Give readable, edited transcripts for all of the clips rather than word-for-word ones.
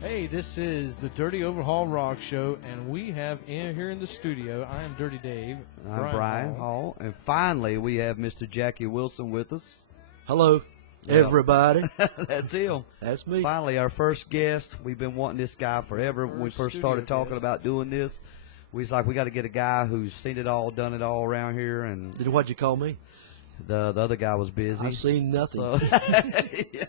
Hey, this is the Dirty Overhaul Rock Show, and we have here in the studio, I am Dirty Dave. I'm Brian Hall. And finally, we have Mr. Jackie Wilson with us. Hello, everybody. That's him. That's me. Finally, our first guest. We've been wanting this guy forever. When we first started talking about doing this, we was like, we got to get a guy who's seen it all, done it all around here. And What'd you call me? The other guy was busy. I seen nothing. So, yeah.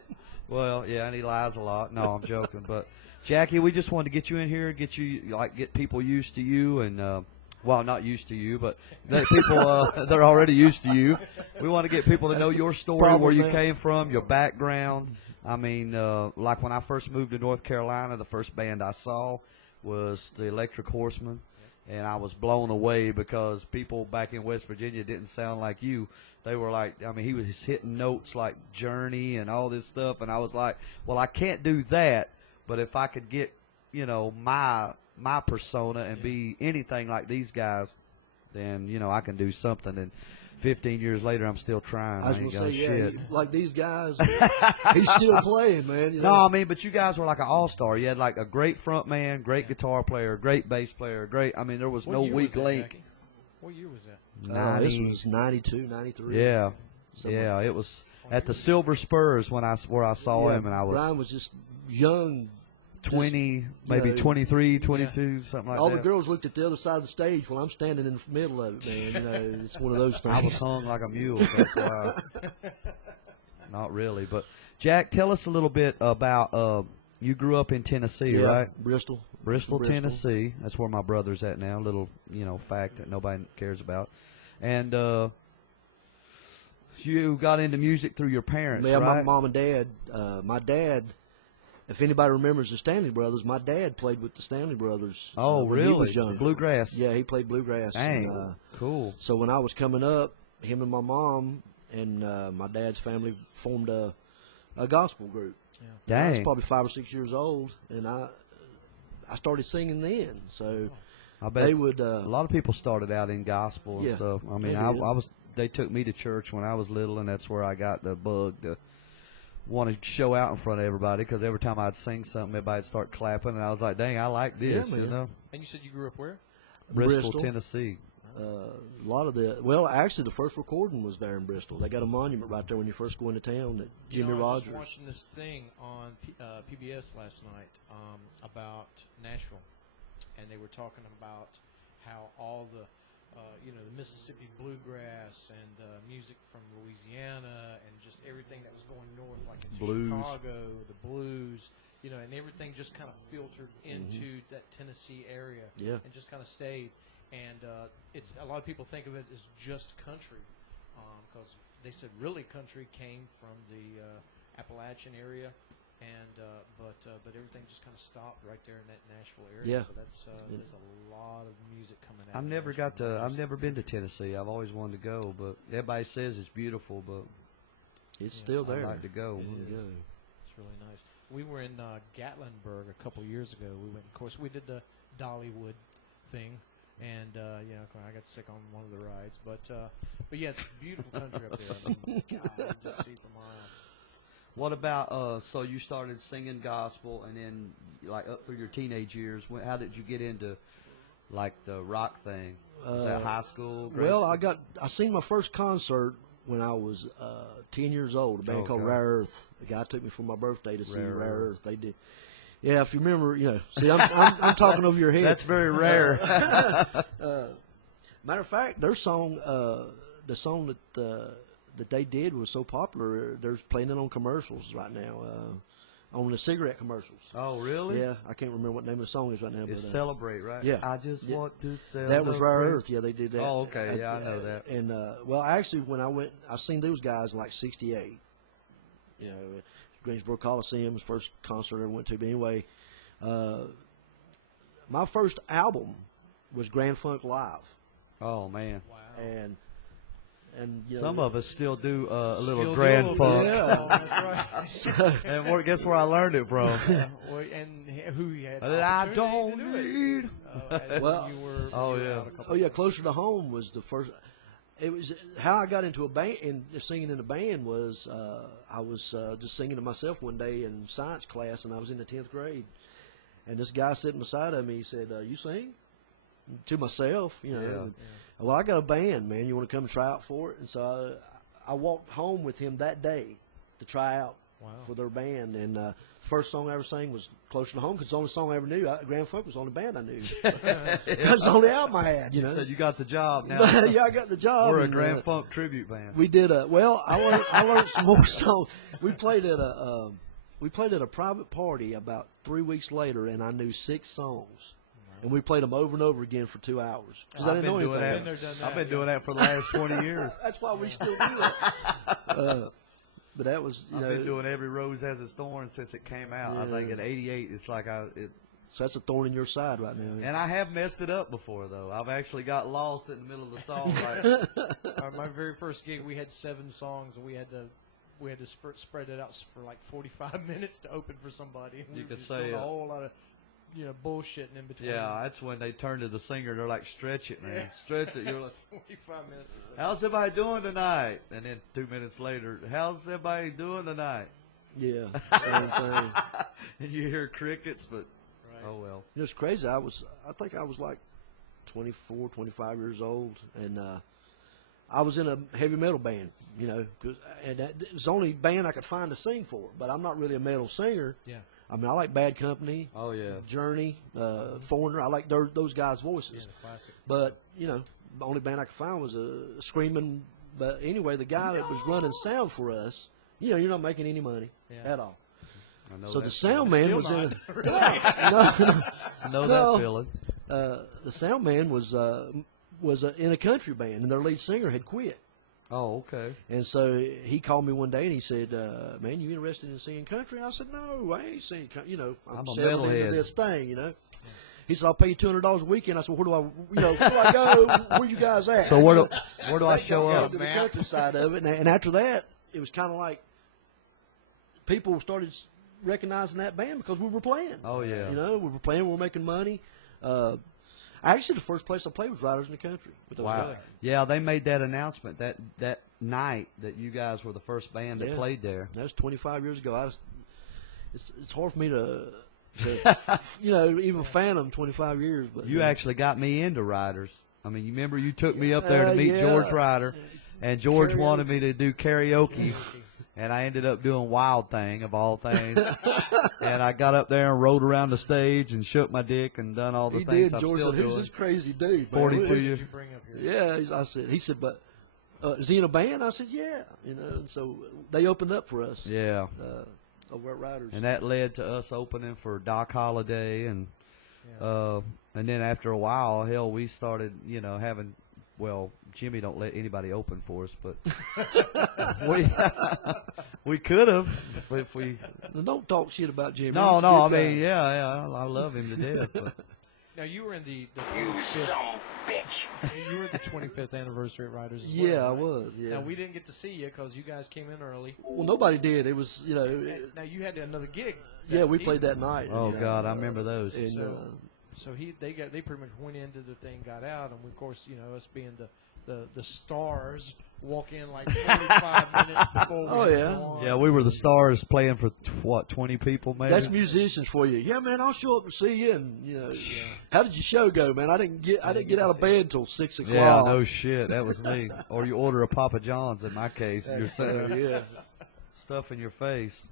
Well, yeah, and he lies a lot. No, I'm joking. But Jackie, we just wanted to get you in here, get people used to you, and well, not used to you, but people they're already used to you. We want to get people to know your story, where you came from, your background. I mean, like when I first moved to North Carolina, the first band I saw was the Electric Horsemen. And I was blown away because people back in West Virginia didn't sound like you. They were like, I mean, he was hitting notes like Journey and all this stuff. And I was like, well, I can't do that. But if I could get, you know, my persona and be anything like these guys, then, you know, I can do something. And 15 years later, I'm still trying. I was going to say, shit. like these guys, he's still playing, man. You know? No, I mean, but you guys were like an all-star. You had like a great front man, great guitar player, great bass player, I mean, there was no weak link. What year was that? This was 92, 93. Yeah. Yeah, it was at the Silver Spurs where I saw him, and I was. Brian was just young. 20, maybe 23, 22, something like all that. All the girls looked at the other side of the stage while I'm standing in the middle of it, man. You know, it's one of those things. I was hung like a mule. That's why. Not really. But, Jack, tell us a little bit about, you grew up in Tennessee, right? Bristol, Tennessee. That's where my brother's at now. Little, you know, fact that nobody cares about. And you got into music through your parents, right? My mom and dad. My dad, if anybody remembers the Stanley Brothers, my dad played with the Stanley Brothers. Oh, when really? He was young. Bluegrass. Yeah, he played bluegrass. Dang, and, cool. So when I was coming up, him and my mom and my dad's family formed a gospel group. Yeah. I was Dang. probably 5 or 6 years old, and I started singing then. So I bet they would. A lot of people started out in gospel and Yeah, stuff. I mean, they I did. was. They took me to church when I was little, and that's where I got the bug to want to show out in front of everybody. Because every time I'd sing something, everybody'd start clapping, and I was like, "Dang, I like this," Yeah, you man. know. And you said you grew up where? Bristol, Tennessee. A lot of actually, the first recording was there in Bristol. They got a monument right there when you first go into town that Jimmy I was Rogers. just watching this thing on PBS last night about Nashville, and they were talking about how all the the Mississippi bluegrass and music from Louisiana and just everything that was going north, like into Blues. Chicago, the blues, and everything just kind of filtered into that Tennessee area, Yeah. and just kind of stayed. And it's a lot of people think of it as just country, because they said really country came from the Appalachian area, and but everything just kind of stopped right there in that Nashville area. Yeah. But there's a lot of music coming out. I've never been to Tennessee. I've always wanted to go, but everybody says it's beautiful, but It's still there. I'd like to go. It's really nice. We were in Gatlinburg a couple years ago. We went, of course, we did the Dollywood thing. And I got sick on one of the rides, but yeah, it's beautiful country up there. I mean, God, you just see for miles. What about so you started singing gospel, and then like up through your teenage years? How did you get into like the rock thing? Was that high school? Grade Well, school? I seen my first concert when I was 10 years old. A band called Rare Earth. The guy took me for my birthday to see Rare Earth. They did. Yeah, if you remember, see, I'm talking over your head. That's very rare. Matter of fact, their song, the song that they did was so popular. They're playing it on commercials right now, on the cigarette commercials. Oh, really? Yeah, I can't remember what the name of the song is right now. It's but, Celebrate, right? Yeah. I just want to celebrate. That was Rare Earth. Yeah, they did that. Oh, okay. Yeah, I know that. And well, actually, when I seen those guys in like '68. Greensboro Coliseum's first concert I ever went to. But anyway, my first album was Grand Funk Live. Oh man! Wow. And some of us still do a little Still Grand do a Funk. little bit, that's right. And guess where I learned it from? And who you had? That I opportunity don't to do it? need. Well, you were, oh, you were yeah. out a couple Oh yeah, Closer to Home was the first. It was how I got into a band and singing in a band was I was just singing to myself one day in science class, and I was in the 10th grade, And this guy sitting beside of me, he said, "You sing?" To myself, you know. Yeah. Well, I got a band, man. You want to come try out for it? And so I walked home with him that day to try out for their band. And first song I ever sang was "Closer to Home" because it's the only song I ever knew. Grand Funk was the only band I knew. That's the only album I had, you know. So you got the job now. Yeah, I got the job. We're a Grand Funk tribute band. We did I learned some more songs. We played at a private party about 3 weeks later, and I knew 6 songs. And we played them over and over again for 2 hours because I didn't know anything. I've been doing that for the last 20 years. That's why we still do it. But that was, I've been doing Every Rose Has Its Thorn since it came out. Yeah. I think in '88, it's like so that's a thorn in your side right now. And I have messed it up before, though. I've actually got lost in the middle of the song. My very first gig, we had 7 songs, and we had to spread it out for like 45 minutes to open for somebody. And You we could just say doing a whole lot of bullshitting in between. Yeah, that's when they turn to the singer. They're like, "Stretch it, man, Yeah. stretch it." You're like, 45 minutes or so. "How's everybody doing tonight?" And then 2 minutes later, "How's everybody doing tonight?" Yeah, same thing. And you hear crickets, but Right. oh well. You know, it's crazy. I think I was like 24, 25 years old, and I was in a heavy metal band, you know, and it was the only band I could find to sing for. But I'm not really a metal singer. Yeah. I mean, I like Bad Company, Oh yeah. Journey, Foreigner. I like those guys' Yeah, voices. the classic. But, you know, the only band I could find was a screaming. But anyway, the guy that was running sound for us, you know, you're not making any money at all. I know So that the sound man Still was not. in. No, that feeling. the sound man was in a country band, and their lead singer had quit. Oh, okay. And so he called me one day and he said, "Man, you interested in singing country?" I said, "No, I ain't singing country. You know, I'm a settled into metalhead." this thing. You know." He said, "I'll pay you $200 a weekend." I said, "Where do I go? Where you guys at?" So where do I They show got up? to the countryside of it, and after that, it was kind of like people started recognizing that band because we were playing. Oh yeah. You know, we were playing, we were making money. Actually, the first place I played was Riders in the Country with those Wow. guys. Yeah, they made that announcement that night that you guys were the first band that Yeah. played there. That was 25 years ago. It's hard for me to you know, even fathom 25 years. But You actually got me into Riders. I mean, you remember you took me up there to meet yeah. George Ryder, and George Karaoke. wanted me to do karaoke. And I ended up doing Wild Thing, of all things. And I got up there and rode around the stage and shook my dick and done all the he things did. I'm George still said, "Who's doing. this crazy dude?" man? 42 What years. did you bring up here? Yeah, he said, "But is he in a band?" I said, "Yeah." You know, and so they opened up for us. Yeah. Over at Riders. And that led to us opening for Doc Holliday. And then after a while, hell, we started, you know, having, well, Jimmy don't let anybody open for us, but we could have if we. Now, don't talk shit about Jimmy. No, He's a no, I good guy. mean, yeah, I love him to death. But Now, you were in the 25th, you were at the 25th anniversary at Riders as well, Yeah, I right? was. Yeah. Now, we didn't get to see you because you guys came in early. Well, nobody did. It was, you know. Now, you had another gig. Yeah, we evening. played that night. oh you know, God, I remember those. And, So they pretty much went into the thing, got out, and we, of course, you know, us being the stars, walk in like 45 minutes before. Oh, we yeah. go on. Yeah, we were the stars playing for 20 people, maybe. that's musicians for you. Yeah, man, I'll show up and see you. And you know, how did your show go, man? I didn't get out of bed until 6 o'clock. Yeah, no shit, that was me. Or you order a Papa John's. In my case, you're So, saying yeah, stuff in your face.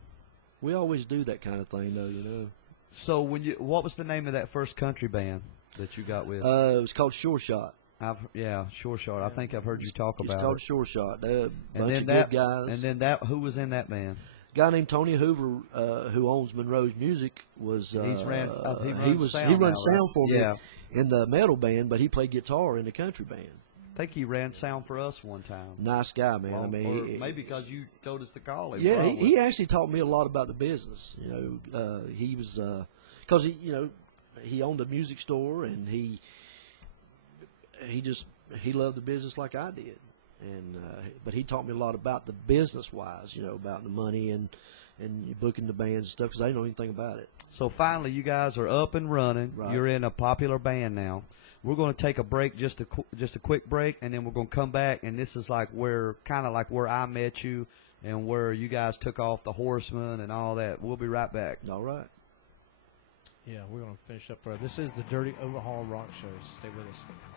we always do that kind of thing, though. You know, So what was the name of that first country band that you got with? it was called Sure Shot. Sure Shot. I think I've heard you talk It's about called it. Sure Shot. They're a And bunch then of that, good guys. and then who was in that band? guy named Tony Hoover, who owns Monroe's Music, was He he runs runs sound now, sound for right? me in the metal band, but he played guitar in the country band. I think he ran sound for us one time. Nice guy, man. Well, I mean, or maybe because you told us to call him. yeah, probably. he actually taught me a lot about the business. You know, he was because he owned a music store, and he loved the business like I did, and but he taught me a lot about the business wise, you know, about the money and booking the bands and stuff, because I didn't know anything about it. So finally, you guys are up and running. Right. You're in a popular band now. We're going to take a break, just a quick break, and then we're going to come back. And this is like where I met you, and where you guys took off the Horsemen and all that. We'll be right back. All right. Yeah, we're going to finish up. This is the Dirty Overhaul Rock Show. Stay with us.